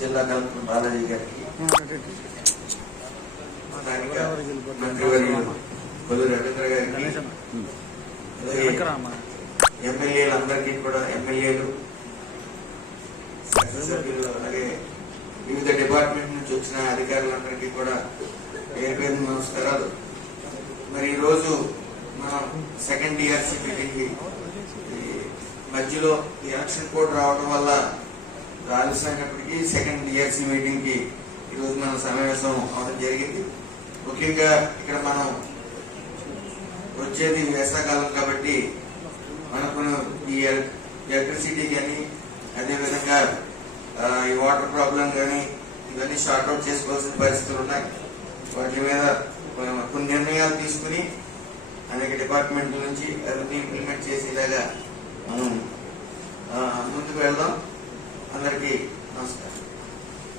జిల్లా కలెక్టర్ బాలాజీ గారికి. మంత్రివర్యులు కొల్లు రవీంద్ర గారికి ఎమ్మెల్యేలందరికీ కూడా ఎమ్మెల్యేలు సభ్యులు అలాగే వివిధ డిపార్ట్మెంట్ నుంచి వచ్చిన అధికారులందరికీ కూడా పేరు పేరు నమస్కారాలు. మరి ఈరోజు మనం సెకండ్ డిఆర్సీ మీటింగ్ మధ్యలో ఈ ఎలక్షన్ కోడ్ రావడం వల్ల ఆలస్యమైనప్పటికీ సెకండ్ డిఆర్సీ మీటింగ్కి ఈరోజు మనం సమావేశం అవడం జరిగింది. ముఖ్యంగా ఇక్కడ మనం వచ్చేది వేసవకాలం కాబట్టి మనకు ఈ ఎలక్ట్రిసిటీ కానీ అదేవిధంగా ఈ వాటర్ ప్రాబ్లం కానీ ఇవన్నీ షార్ట్ అవుట్ చేసుకోవాల్సిన పరిస్థితులు ఉన్నాయి. వాటి మీద కొన్ని నిర్ణయాలు తీసుకుని అనేక డిపార్ట్మెంట్ల నుంచి అవన్నీ ఇంప్లిమెంట్ చేసేలాగా మనం ముందుకు వెళ్దాం. అందరికీ నమస్కారం.